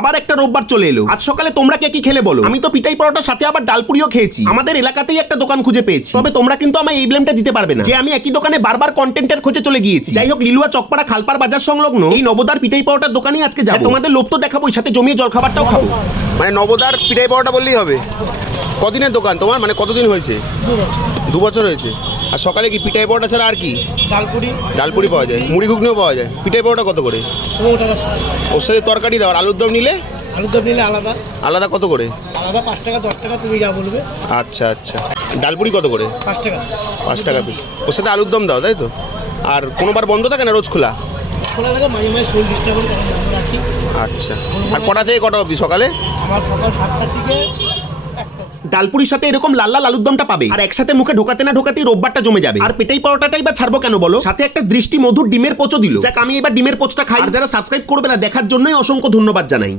আবার একটা রোববার চলে এলো। আজ সকালে তোমরা কে কি খেলে বলো? আমি তো পিটাই পরোটার সাথে আবার ডালপুরিও খেয়েছি। আমাদের এলাকাতেই একটা দোকান খুঁজে পেয়েছি, তবে তোমরা কিন্তু আমায় এই ব্লেমটা দিতে পারবে না যে আমি একই দোকানে বারবার কন্টেন্টের খোঁজে চলে গিয়েছি। যাই হোক, লিলুয়া চকপাড়া খালপার বাজার সংলগ্ন এই নবদার পিটাই পরোটার দোকানেই আজকে যাবো। তোমাদের লোভ তো দেখাবো, সাথে জমিয়ে জলখাবারটাও খাবো। মানে নবদার পিঠাই পাওয়াটা বললেই হবে। কদিনের দোকান তোমার, মানে কতদিন হয়েছে? 2 বছর হয়েছে। আর সকালে কি পিঠাই পাওয়াটা ছাড়া আর কি? ডালপুরি পাওয়া যায়, মুড়ি ঘুগনিও পাওয়া যায়। পিঠাই পাওয়াটা কত করে? ওর সাথে তরকারি দাও। আর আলুর দম নিলে? আলাদা আলাদা কত করে? 5 টাকা 10 টাকা, তুমি যা বলবে। আচ্ছা আচ্ছা। ডালপুরি কত করে? 5 টাকা। 5 টাকা পিস। ওর সাথে আলুর দম দাও, তাই তো? আর কোনোবার বন্ধ থাকে না, রোজ খোলা? খোলা থাকে, মাঝে মাঝে 40 টাকা করে বন্ধ রাখি। আচ্ছা। আর কটা থেকে কটা অবধি সকালে? আমার সকাল 7টা থেকে 1টা। ডালপুরির সাথে এরকম লাল লাল আলুর দমটা পাবে, আর একসাথে মুখে ঢোকাতে না ঢোকাতেই রোববারটা জমে যাবে। আর পেটাই পরোটাটাই বা ছাড়বো কেন বলো? সাথে একটা দৃষ্টি মধুর ডিমের পোচও দিল। যাক, আমি এবার ডিমের পোচটা খাই। আর যারা সাবস্ক্রাইব করবে না, দেখার জন্যই অসংখ্য ধন্যবাদ জানাই।